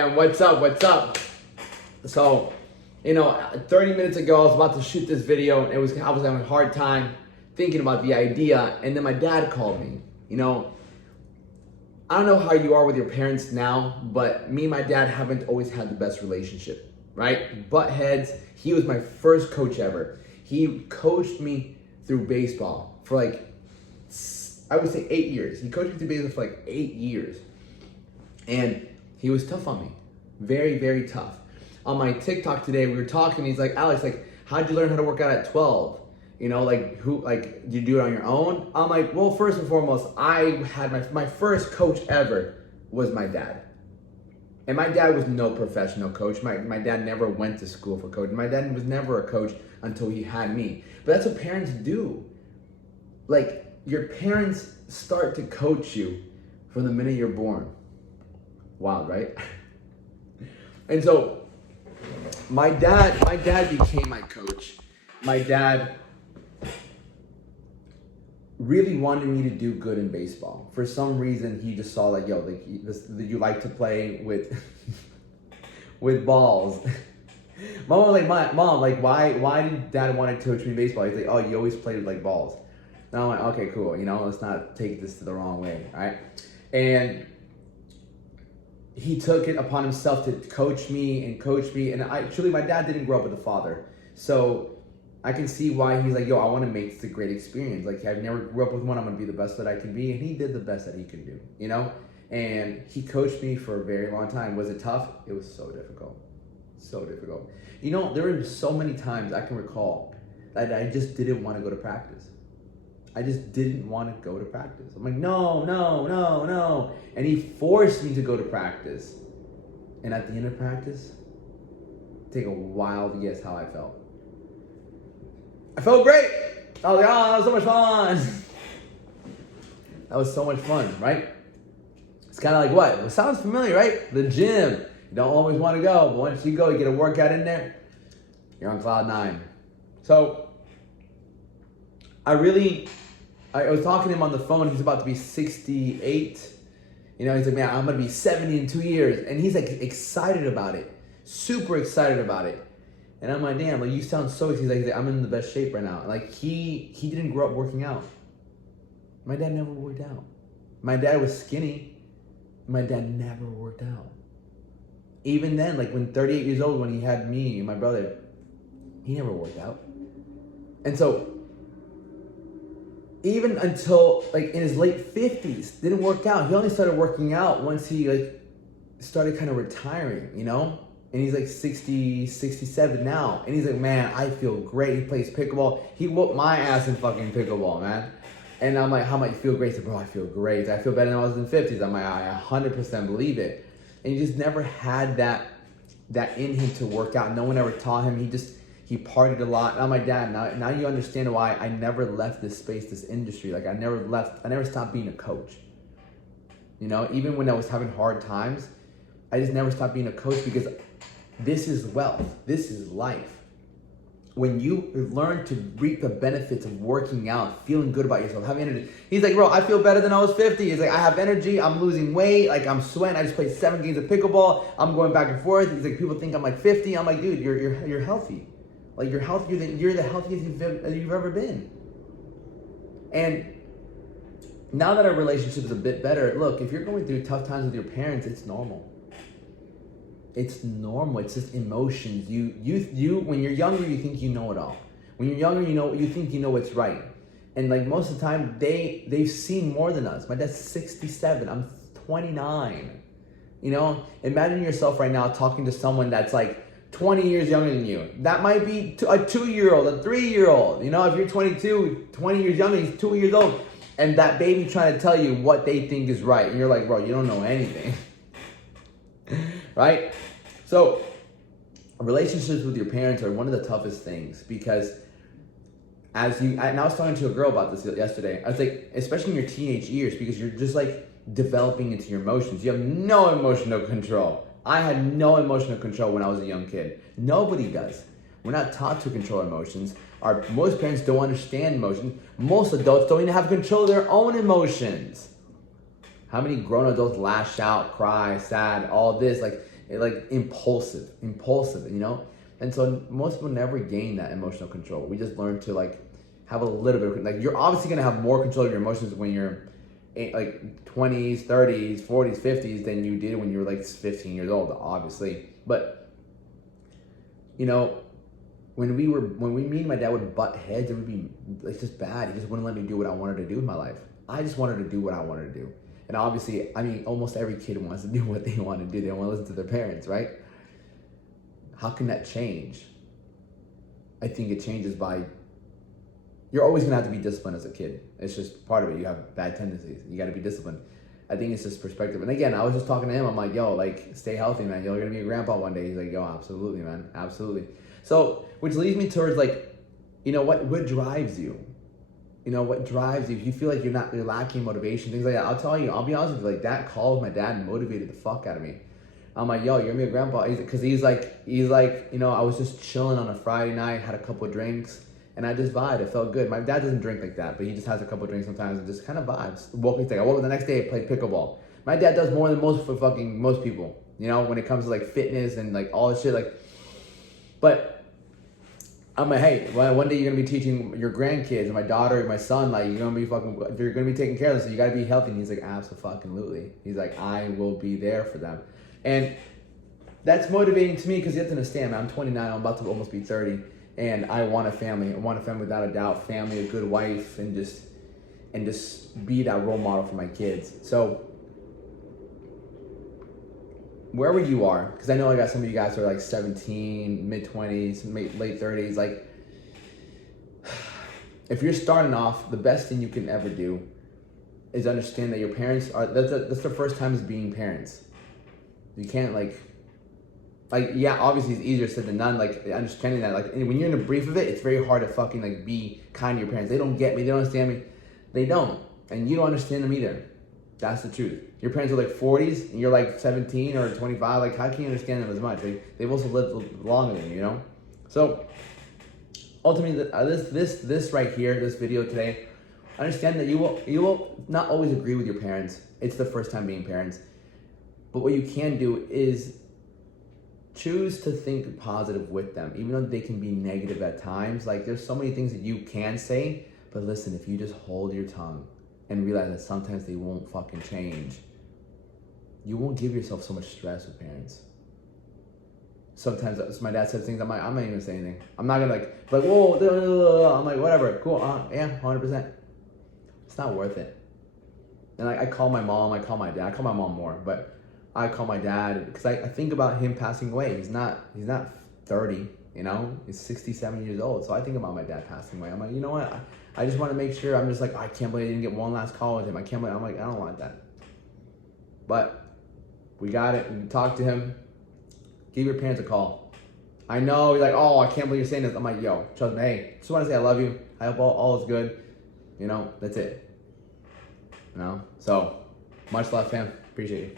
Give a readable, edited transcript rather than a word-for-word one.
And what's up? What's up? So, 30 minutes ago, I was about to shoot this video. I was having a hard time thinking about the idea, and then my dad called me. I don't know how you are with your parents now, but me and my dad haven't always had the best relationship, right? Butt heads. He was my first coach ever. He coached me through baseball for I would say 8 years. He coached me through baseball for 8 years. And he was tough on me. Very, very tough. On my TikTok today, we were talking, he's like, Alex, how'd you learn how to work out at 12? Did you do it on your own? I'm like, well, first and foremost, I had my first coach ever was my dad. And my dad was no professional coach. My dad never went to school for coaching. My dad was never a coach until he had me. But that's what parents do. Your parents start to coach you from the minute you're born. Wild, right? And so my dad became my coach. My dad really wanted me to do good in baseball. For some reason, he just saw you like to play with with balls. Mom was like, Mom, why did Dad want to coach me baseball? He's like, oh, you always played with balls. And I'm like, okay, cool. Let's not take this to the wrong way, right? And he took it upon himself to coach me. And my dad didn't grow up with a father. So I can see why he's like, yo, I want to make this a great experience. I've never grew up with one. I'm going to be the best that I can be. And he did the best that he could do, And he coached me for a very long time. Was it tough? It was so difficult. So difficult. There were so many times I can recall that I just didn't want to go to practice. I just didn't want to go to practice. I'm like, no. And he forced me to go to practice. And at the end of practice, take a wild guess how I felt. I felt great. I was like, oh, that was so much fun. That was so much fun, right? It's kind of like what? It sounds familiar, right? The gym. You don't always want to go, but once you go, you get a workout in there, you're on cloud 9. So I was talking to him on the phone. He's about to be 68. He's like, man, I'm going to be 70 in 2 years. And he's excited about it. Super excited about it. And I'm like, damn, you sound so excited. He's like, I'm in the best shape right now. He didn't grow up working out. My dad never worked out. My dad was skinny. My dad never worked out. Even then, when 38 years old, when he had me and my brother, he never worked out. And so even until in his late 50s, didn't work out. He only started working out once he started kind of retiring, And he's 60, 67 now. And he's like, man, I feel great. He plays pickleball. He whooped my ass in fucking pickleball, man. And I'm like, how might you feel great? He said, bro, I feel great. I feel better than I was in the 50s. I'm like, I 100% believe it. And he just never had that in him to work out. No one ever taught him. He partied a lot. Now my dad, now you understand why I never left this space, this industry. I never stopped being a coach. Even when I was having hard times, I just never stopped being a coach because this is wealth. This is life. When you learn to reap the benefits of working out, feeling good about yourself, having energy. He's like, bro, I feel better than I was 50. He's like, I have energy. I'm losing weight. I'm sweating. I just played 7 games of pickleball. I'm going back and forth. He's like, people think I'm 50. I'm like, dude, you're healthy. You're healthier than you're the healthiest you've ever been. And now that our relationship is a bit better, look, if you're going through tough times with your parents, it's normal. It's normal. It's just emotions. You when you're younger, you think you know it all. When you're younger, you think you know what's right. And most of the time, they've seen more than us. My dad's 67. I'm 29. Imagine yourself right now talking to someone that's 20 years younger than you. That might be a 2-year-old, a 3-year-old. If you're 22, 20 years younger, he's 2 years old. And that baby trying to tell you what they think is right. And you're like, bro, you don't know anything. Right? So relationships with your parents are one of the toughest things because and I was talking to a girl about this yesterday. I was like, especially in your teenage years, because you're just developing into your emotions. You have no emotional control. I had no emotional control when I was a young kid. Nobody does. We're not taught to control emotions. Most parents don't understand emotions. Most adults don't even have control of their own emotions. How many grown adults lash out, cry, sad, all this? like impulsive, you know? And so most people never gain that emotional control. We just learn to like have a little bit of, like, you're obviously gonna have more control of your emotions when you're like 20s, 30s, 40s, 50s than you did when you were like 15 years old, obviously. But, you know, when me and my dad would butt heads, it would be like just bad. He just wouldn't let me do what I wanted to do in my life. I just wanted to do what I wanted to do. And obviously, I mean, almost every kid wants to do what they want to do. They don't want to listen to their parents, right? How can that change? I think it changes by, you're always going to have to be disciplined as a kid. It's just part of it. You have bad tendencies. You got to be disciplined. I think it's just perspective. And again, I was just talking to him. I'm like, yo, like, stay healthy, man. You're going to be a grandpa one day. He's like, yo, absolutely, man. Absolutely. So, which leads me towards, like, you know, what drives you? You know, what drives you? If you feel like you're lacking motivation, things like that, I'll be honest with you, like, that call with my dad motivated the fuck out of me. I'm like, yo, you're gonna be a grandpa. Because he's like, you know, I was just chilling on a Friday night, had a couple of drinks, and I just vibed. It felt good. My dad doesn't drink like that, but he just has a couple of drinks sometimes and just kind of vibes. I woke up the next day, played pickleball. My dad does more than most people, you know, when it comes to like fitness and like all this shit. Like, but I'm like, hey, one day you're gonna be teaching your grandkids and my daughter, my son, like, you're gonna be taking care of them, so you gotta be healthy. And he's like, absolutely. He's like, I will be there for them. And that's motivating to me because you have to understand, man, I'm 29, I'm about to almost be 30, and I want a family. I want a family without a doubt, family, a good wife, and just be that role model for my kids. So wherever you are, because I know I got some of you guys who are like 17, mid-20s, late 30s, like, if you're starting off, the best thing you can ever do is understand that your parents are, that's the first time as being parents. You can't like, yeah, obviously it's easier said than done, like, understanding that, like, when you're in the brief of it, it's very hard to fucking, like, be kind to your parents. They don't get me, they don't understand me, they don't, and you don't understand them either. That's the truth. Your parents are like 40s, and you're like 17 or 25, like, how can you understand them as much? They've also lived longer than you, you know? So, ultimately, this right here, this video today, understand that you will not always agree with your parents. It's the first time being parents. But what you can do is choose to think positive with them, even though they can be negative at times. Like, there's so many things that you can say, but listen, if you just hold your tongue and realize that sometimes they won't fucking change, you won't give yourself so much stress with parents. Sometimes my dad says things, I'm not even gonna say anything. I'm not gonna like whoa, I'm like, whatever, cool, yeah, 100%. It's not worth it. And I call my mom, I call my dad, I call my mom more, but I call my dad because I think about him passing away. He's not 30, you know, he's 67 years old. So I think about my dad passing away. I'm like, you know what? I just want to make sure. I'm just like, I can't believe I didn't get one last call with him. I can't believe. I'm like, I don't want that. But we got it. We talked to him. Give your parents a call. I know you're like, oh, I can't believe you're saying this. I'm like, yo, trust me. Hey, just want to say I love you. I hope all is good. You know, that's it. You know, so much love, fam. Appreciate you.